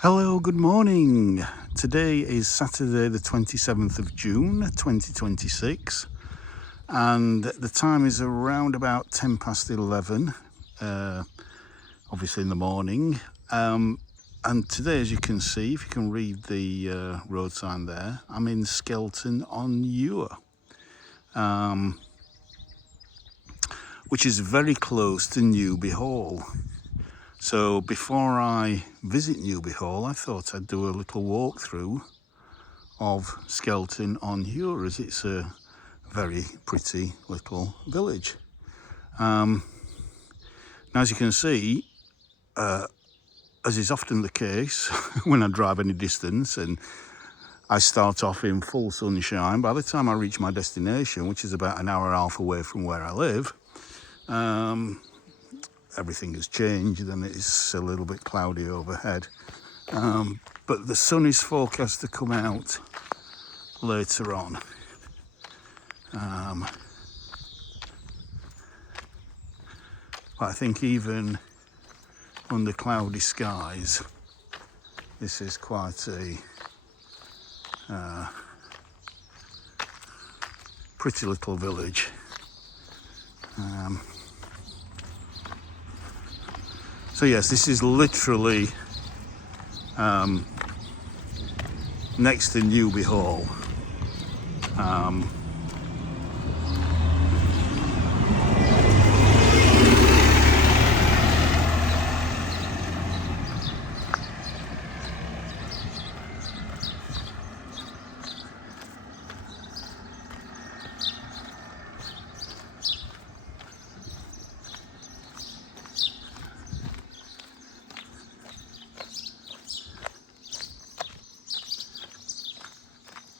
Hello, good morning. Today is Saturday the 27th of June 2026 and the time is around about 10 past 11, obviously in the morning. And today, as you can see, if you can read the road sign there, I'm in Skelton on Ure, which is very close to Newby Hall. So before I visit Newby Hall, I thought I'd do a little walkthrough of Skelton on Ure, as it's a very pretty little village. Now, as you can see, as is often the case when I drive any distance and I start off in full sunshine, by the time I reach my destination, which is about an hour and a half away from where I live, everything has changed and it's a little bit cloudy overhead. But the sun is forecast to come out later on. But I think even under cloudy skies, this is quite a pretty little village. So yes, this is literally next to Newby Hall.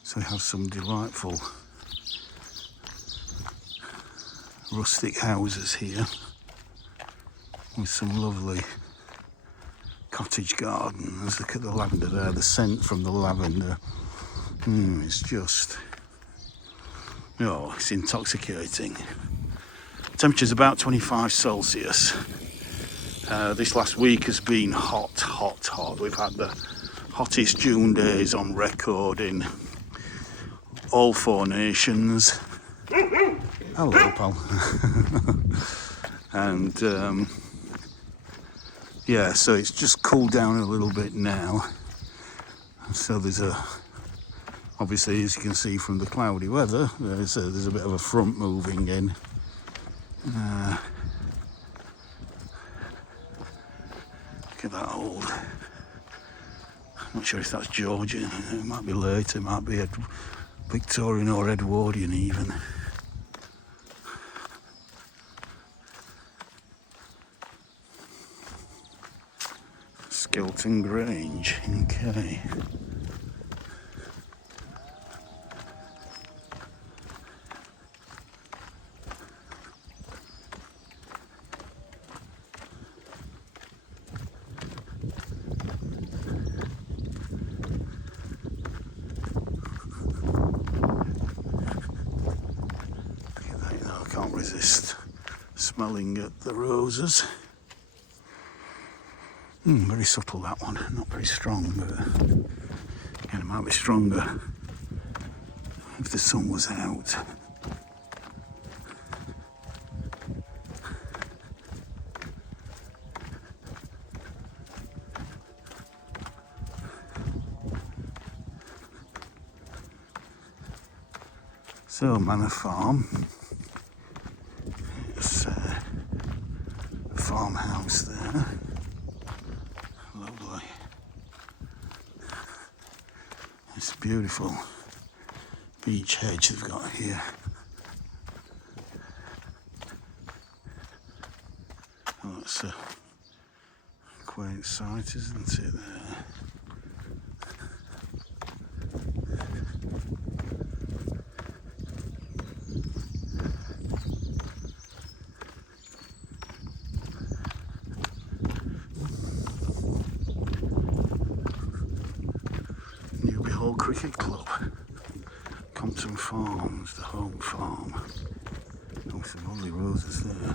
So we have some delightful rustic houses here with some lovely cottage gardens. Look at the lavender there, the scent from the lavender. It's just, it's intoxicating. Temperature's about 25 Celsius. This last week has been hot. We've had the hottest June days on record in all four nations. Hello, pal. And so it's just cooled down a little bit now. So there's obviously, as you can see from the cloudy weather, there's a bit of a front moving in. Look at that old. I'm not sure if that's Georgian. It might be later. It might be Victorian or Edwardian even. Skelton Grange, okay. I can't resist smelling at the roses. Very subtle, that one, not very strong, but again, it might be stronger if the sun was out. So, Manor Farm. It's a farmhouse there. Lovely. It's beautiful beech hedge they've got here. Oh, that's a quaint sight, isn't it, there? Newby Hall Cricket Club, Compton Farms, the home farm. Oh, some lovely roses there.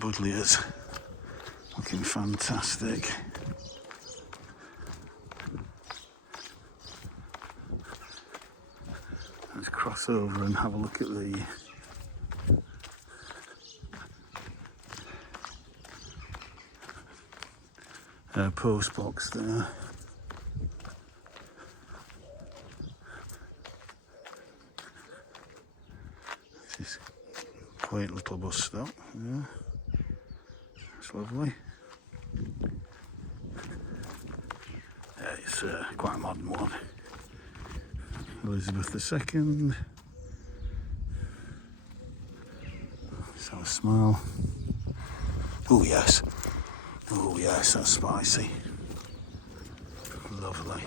Buddleias looking fantastic. Let's cross over and have a look at the post box there. This is a quaint little bus stop. Yeah. It's lovely. Yeah, it's quite a modern one. Elizabeth II. Let's have a smile. Oh yes. Oh yes, that's spicy. Lovely.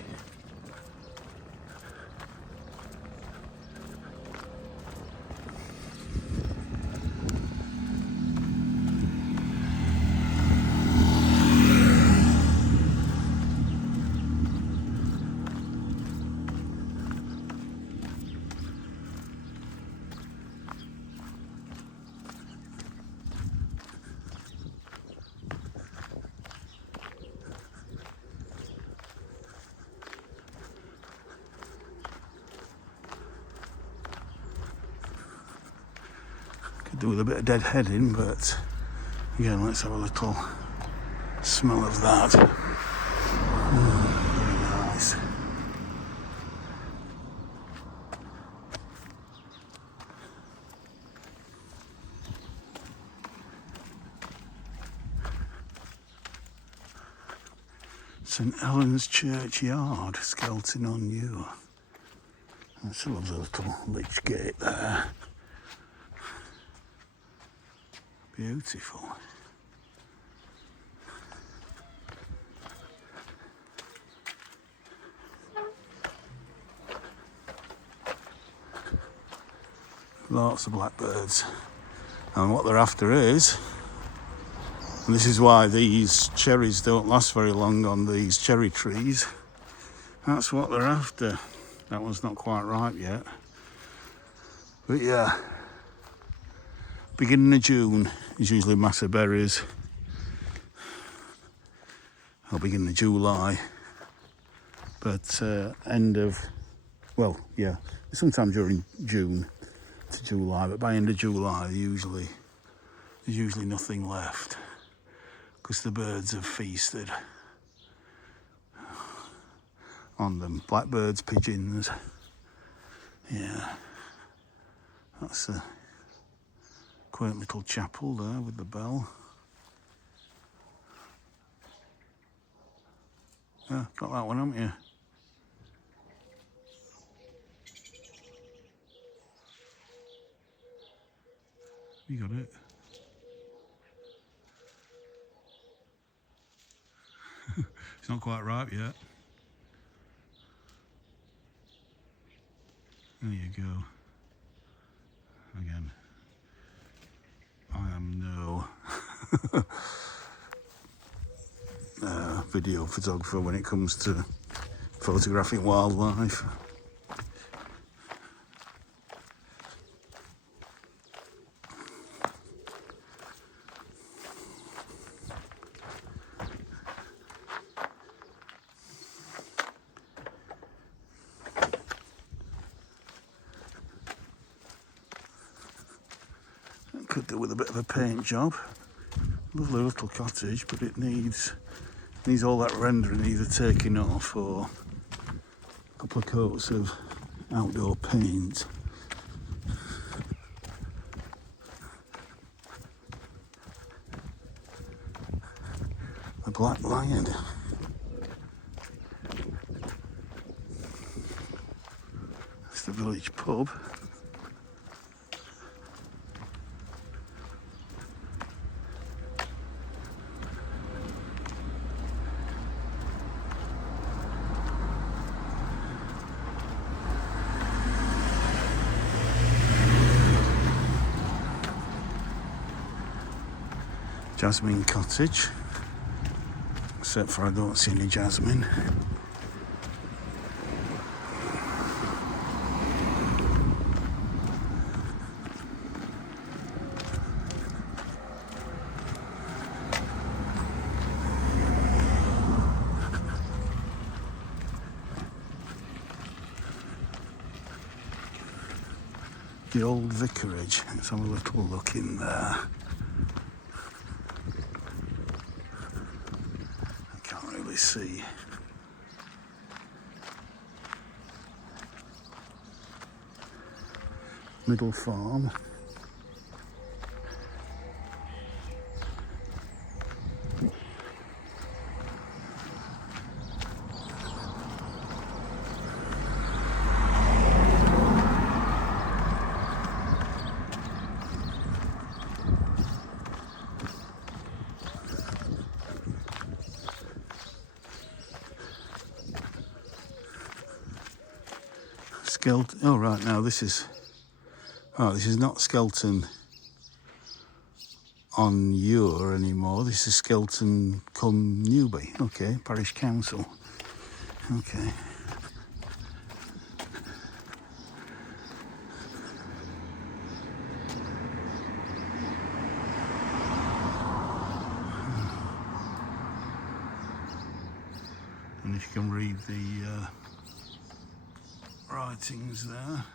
Could do with a bit of deadheading, but again, let's have a little smell of that. Very nice. St Helens Churchyard, Skelton on Ure. That's a lovely little lich gate there. Beautiful. Lots of blackbirds. And what they're after is, and this is why these cherries don't last very long on these cherry trees, that's what they're after. That one's not quite ripe yet. But yeah, beginning of June is usually massive berries. Or beginning of July. But end of, well, yeah, sometime during June to July, but by end of July there's usually nothing left because the birds have feasted on them. Blackbirds, pigeons. Yeah, that's a quaint little chapel there with the bell. Yeah, got that one, haven't you? You got it. It's not quite ripe yet. There you go. Again, I am no video photographer when it comes to photographing wildlife. Could do with a bit of a paint job. Lovely little cottage, but it needs all that rendering either taking off or a couple of coats of outdoor paint. The Black Lion. It's the village pub. Jasmine Cottage, except for I don't see any jasmine. The old vicarage. Let's have a little look in there. I can't really see. Middle farm. Skelton. Oh right, now this is not Skelton on Ure anymore. This is Skelton cum Newby. Okay, parish council. Okay. And if you can read the writings there.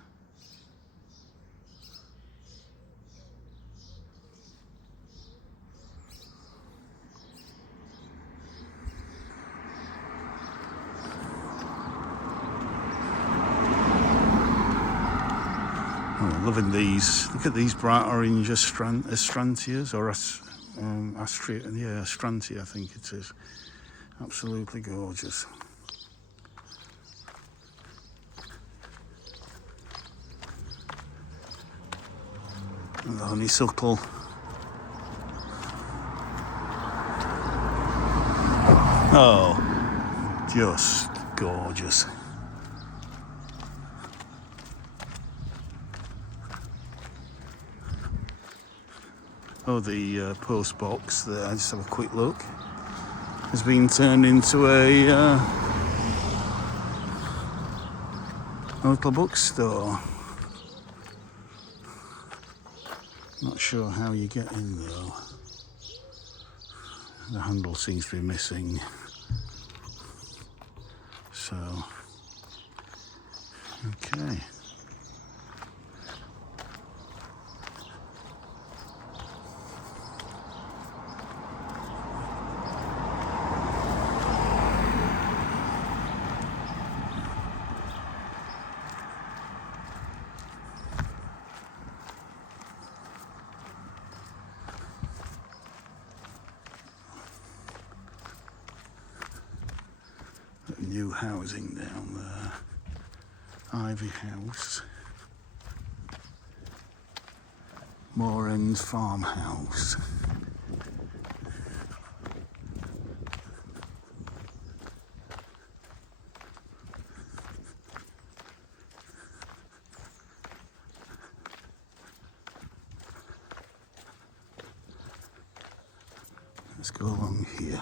Oh, loving these. Look at these bright orange astrantias or astrantia, I think it is. Absolutely gorgeous. And the honeysuckle. Oh, just gorgeous. Oh, the post box there, just have a quick look, has been turned into a little bookstore. Not sure how you get in though. The handle seems to be missing. So, okay. New housing down there. Ivy House. Moor End Farmhouse. Let's go along here.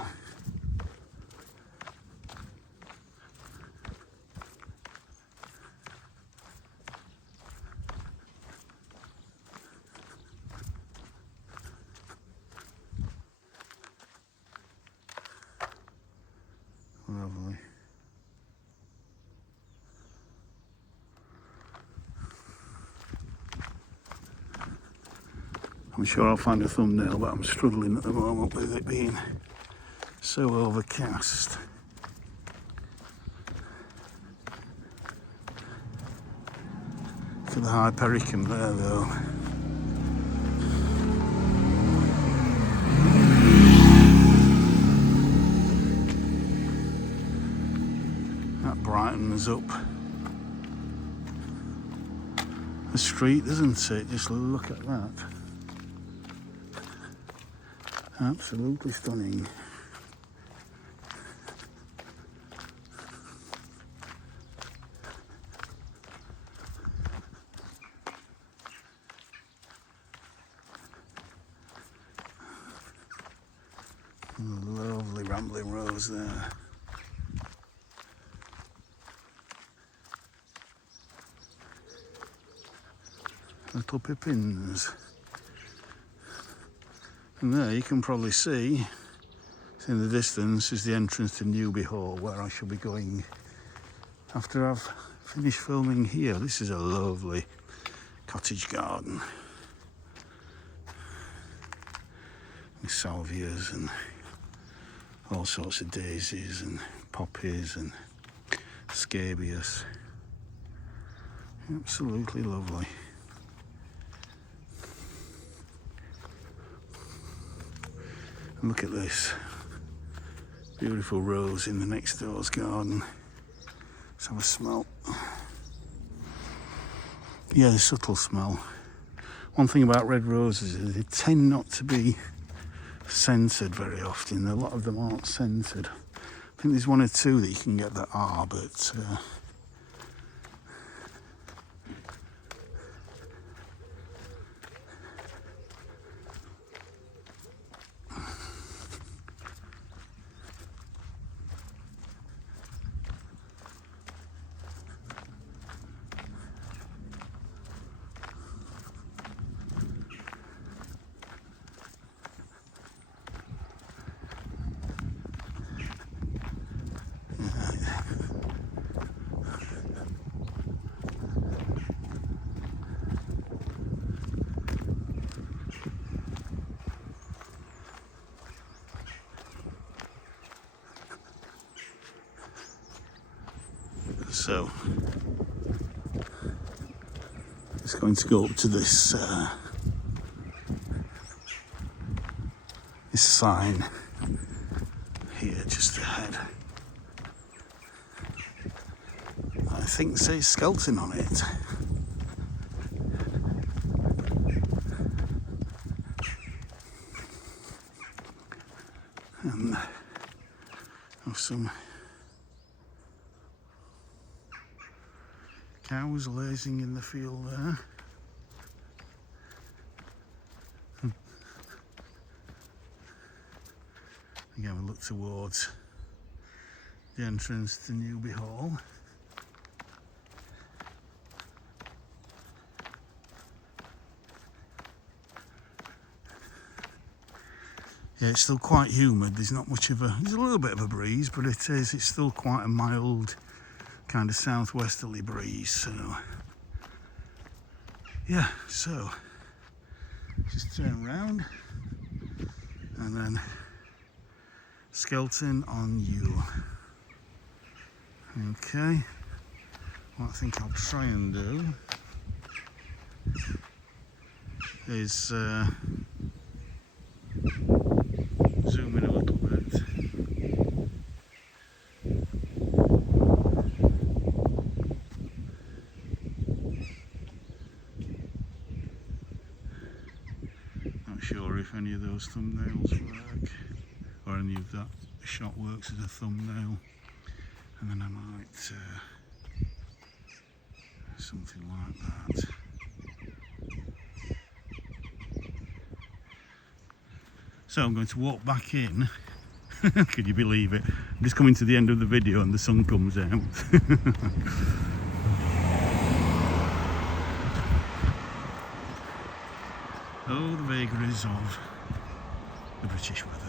Lovely. I'm sure I'll find a thumbnail, but I'm struggling at the moment with it being so overcast. To the Hypericum there though. That brightens up the street, doesn't it? Just look at that. Absolutely stunning. Lovely rambling rose there. Little pippins. And there you can probably see, in the distance, is the entrance to Newby Hall, where I shall be going after I've finished filming here. This is a lovely cottage garden with salvias and all sorts of daisies and poppies and scabious. Absolutely lovely. And look at this beautiful rose in the next door's garden. Let's have a smell. Yeah, the subtle smell. One thing about red roses is they tend not to be scented very often. A lot of them aren't scented. I think there's one or two that you can get that are, but so it's going to go up to this this sign here just ahead. I think says Skelton on it. And have some cows lazing in the field there. Again, we look towards the entrance to Newby Hall. Yeah, it's still quite humid. There's not much of there's a little bit of a breeze, but it's still quite a mild kind of southwesterly breeze. So yeah, so just turn round and then Skelton on you. Okay, what I think I'll try and do is zoom in a little bit. Not sure if any of those thumbnails work, or any of that shot works as a thumbnail, and then I might something like that. So I'm going to walk back in. Can you believe it? I'm just coming to the end of the video and the sun comes out. Oh, the vagaries of the British weather.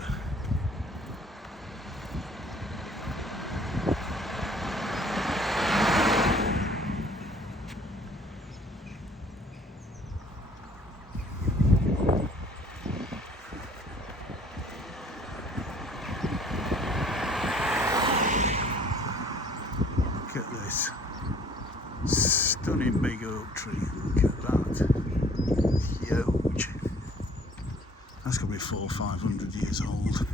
Look at this stunning big oak tree. Look at that. Huge. That's going to be 400 or 500 years old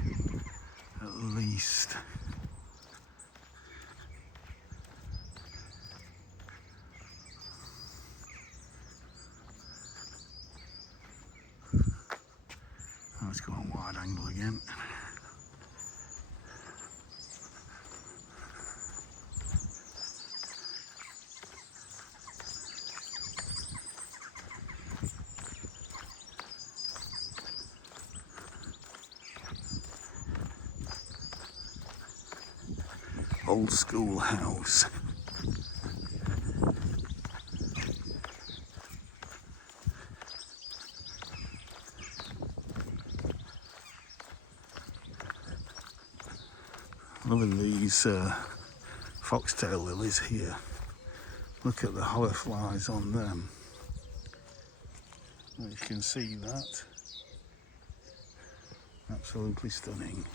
at least. Let's go on wide angle again. Old school house. Loving these foxtail lilies here. Look at the hollow flies on them. Well, you can see that. Absolutely stunning.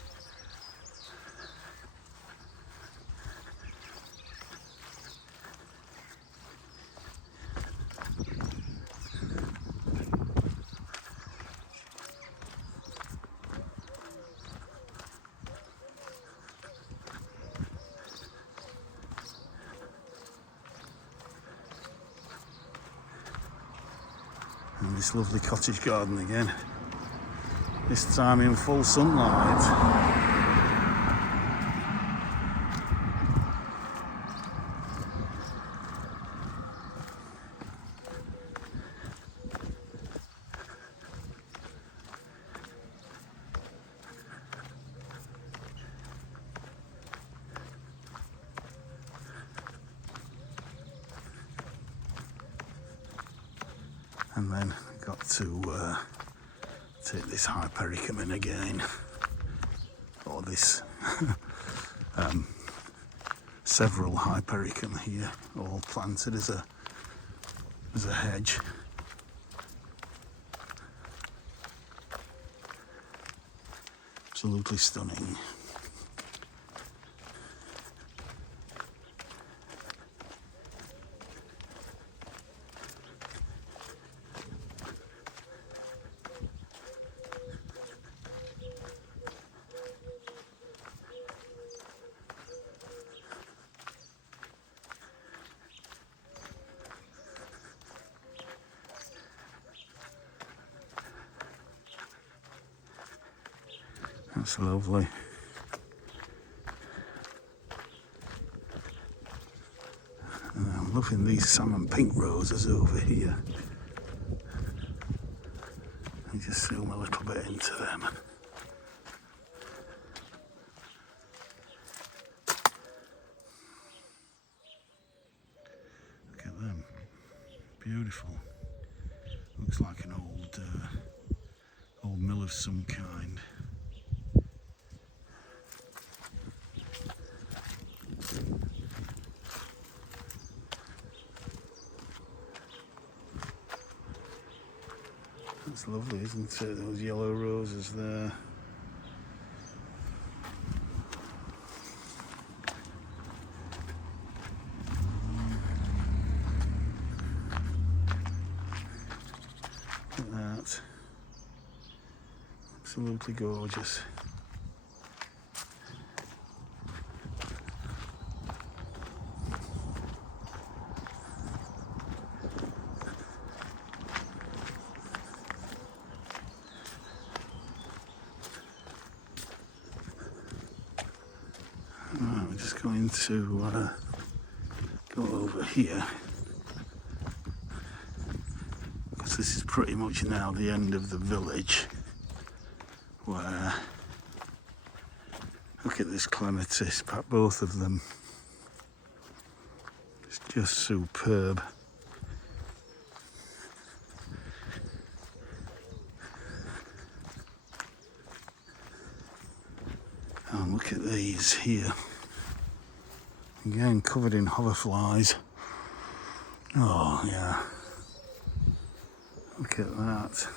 And this lovely cottage garden again, this time in full sunlight. And then I got to take this hypericum in again, or this several hypericum here, all planted as a hedge. Absolutely stunning. That's lovely. And I'm loving these salmon pink roses over here. I just zoom a little bit into them. Look at them. Beautiful. Looks like an old mill of some kind. That's lovely, isn't it? Those yellow roses there. Look at that. Absolutely gorgeous. Right, we're just going to go over here, because this is pretty much now the end of the village, where, look at this clematis, both of them, it's just superb. Oh, look at these here. Again, covered in hoverflies. Oh, yeah. Look at that.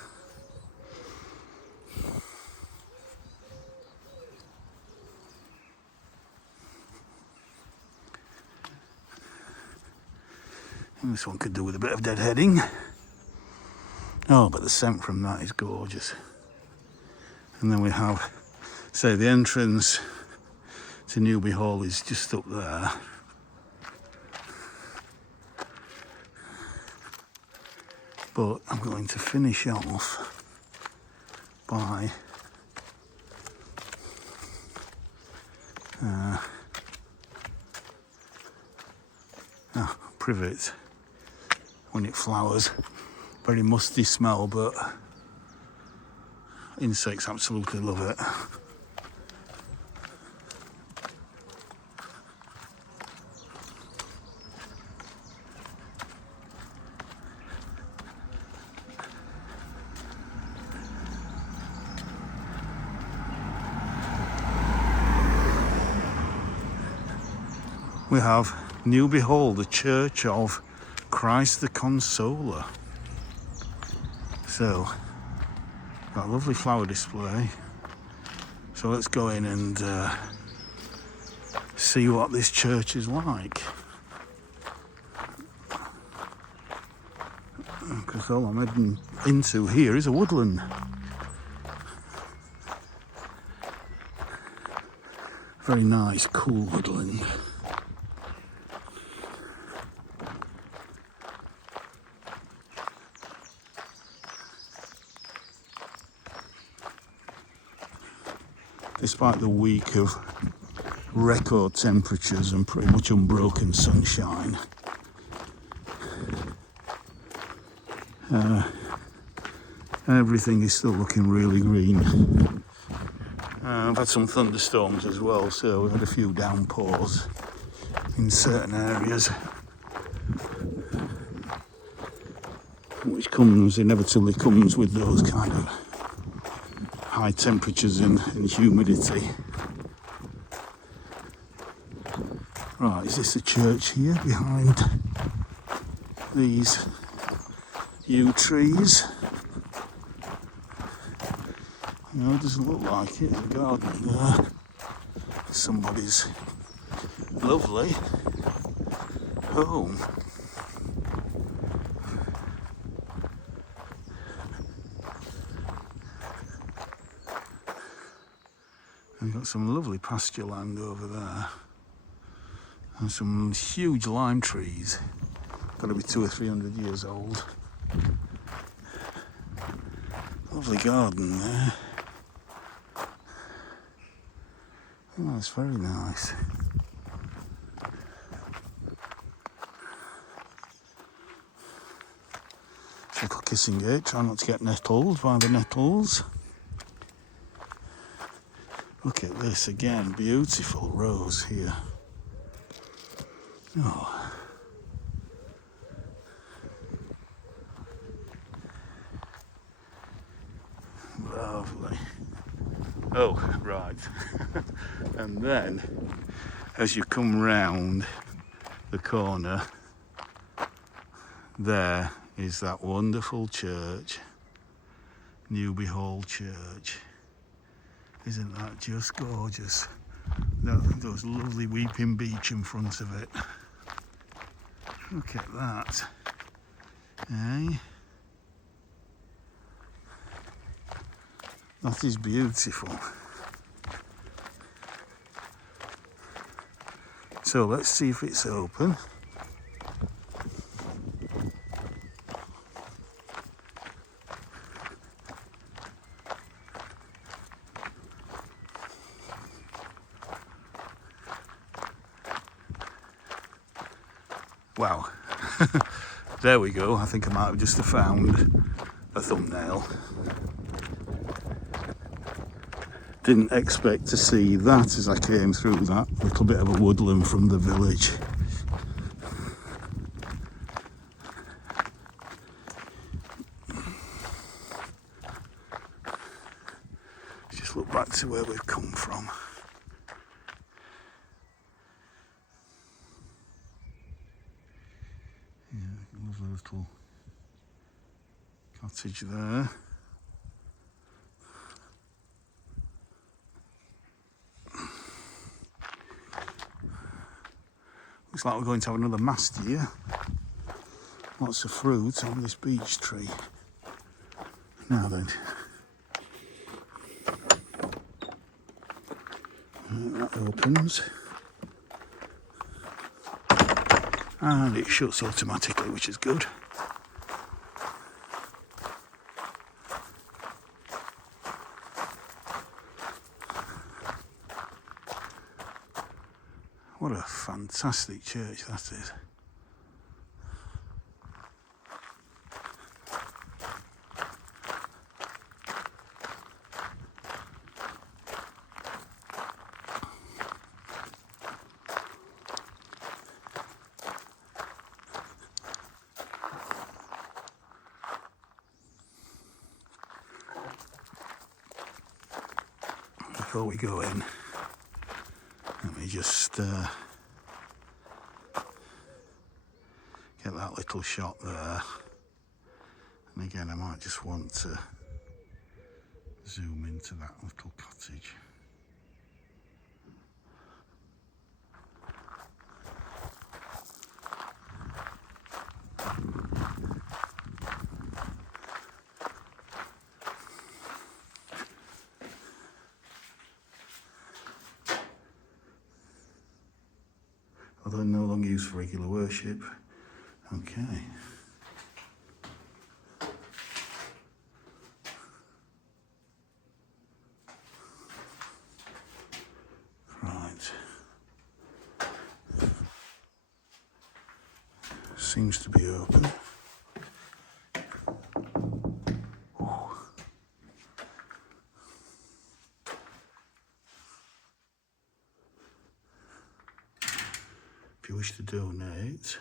And this one could do with a bit of deadheading. Oh, but the scent from that is gorgeous. And then we have, say, the entrance to Newby Hall is just up there. But I'm going to finish off by privet when it flowers. Very musty smell, but insects absolutely love it. We have Newby Hall, the Church of Christ the Consoler. So, got a lovely flower display. So let's go in and see what this church is like. Because all I'm heading into here is a woodland. Very nice, cool woodland. Despite the week of record temperatures and pretty much unbroken sunshine, everything is still looking really green. I've had some thunderstorms as well, so we've had a few downpours in certain areas, which inevitably comes with those kind of high temperatures and humidity. Right, is this the church here behind these yew trees? No, it doesn't look like it. There's a garden there. Somebody's lovely home. We've got some lovely pasture land over there. And some huge lime trees. Got to be 200 or 300 years old. Lovely garden there. Oh, it's very nice. Little kissing gate, try not to get nettled by the nettles. Look at this again, beautiful rose here. Oh. Lovely. Oh, right. And then, as you come round the corner, there is that wonderful church, Newby Hall Church. Isn't that just gorgeous? Those lovely weeping beech in front of it. Look at that. Eh? That is beautiful. So let's see if it's open. Wow. There we go. I think I might have just found a thumbnail. Didn't expect to see that as I came through that little bit of a woodland from the village. Just look back to where we've come from. Yeah, lovely little cottage there. Looks like we're going to have another mast here. Lots of fruit on this beech tree. Now then. That opens. And it shuts automatically, which is good. What a fantastic church that is. Before we go in, let me just get that little shot there And again, I might just want to zoom into that little cottage. Although no longer used for regular worship. Okay. Right. Seems to be open. If you wish to donate,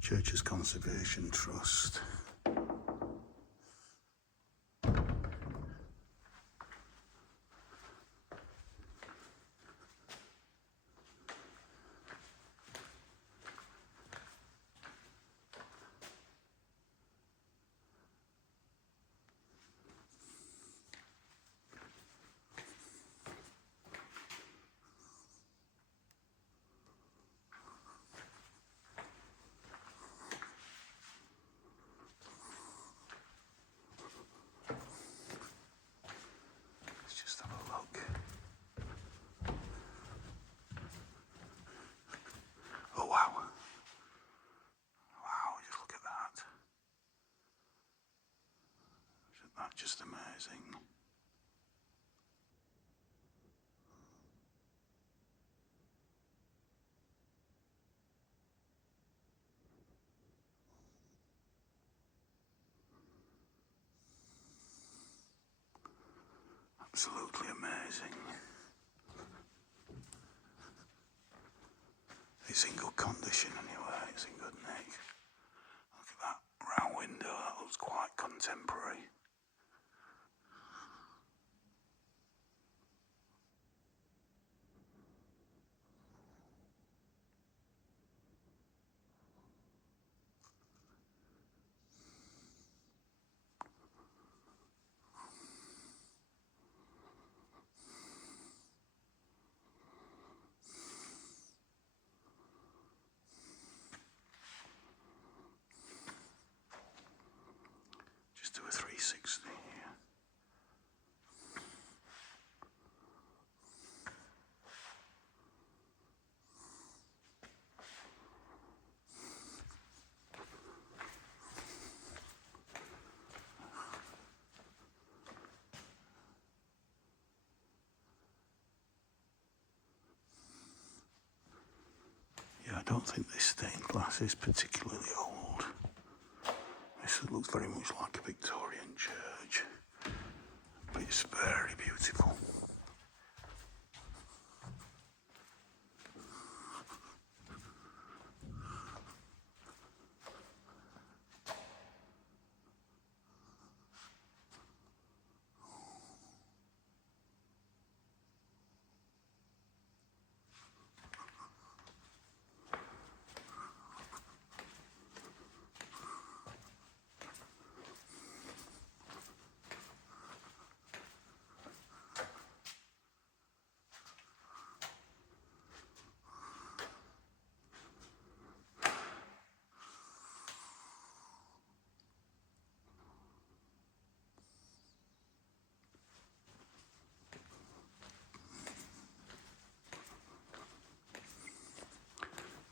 Church's Conservation Trust. Let's just have a look. Oh wow. Wow, just look at that. Isn't that just amazing? Absolutely amazing. It's in good condition anyway, it's in good nick. Look at that round window, that looks quite contemporary. Just do a 360 here. Yeah, I don't think this stained glass is particularly old. This looks very much like a Victorian church, but it's very beautiful.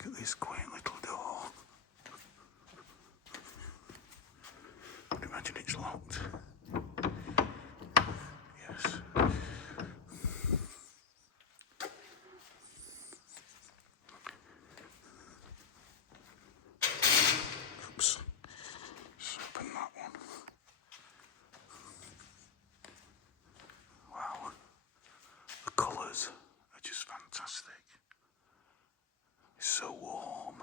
Look at this quaint little door. I'd imagine it's locked. Yes. Oops. Just open that one. Wow. The colours are just fantastic. It's so warm.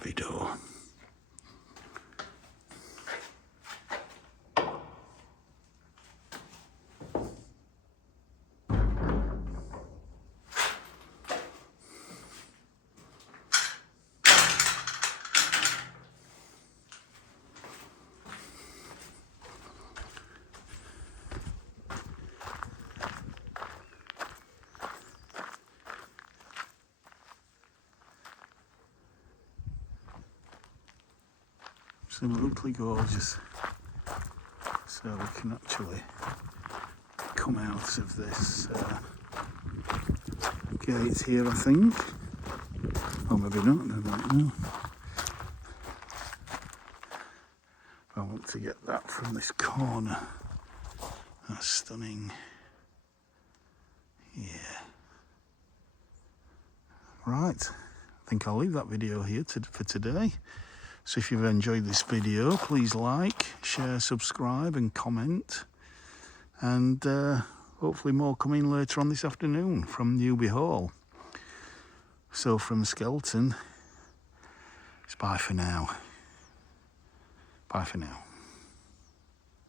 heavy door. Absolutely gorgeous. So we can actually come out of this gate here, I think. Or maybe not, I don't know. I want to get that from this corner. That's stunning. Yeah. Right, I think I'll leave that video here for today. So if you've enjoyed this video, please like, share, subscribe and comment. And hopefully more coming later on this afternoon from Newby Hall. So from Skelton, it's bye for now. Bye for now.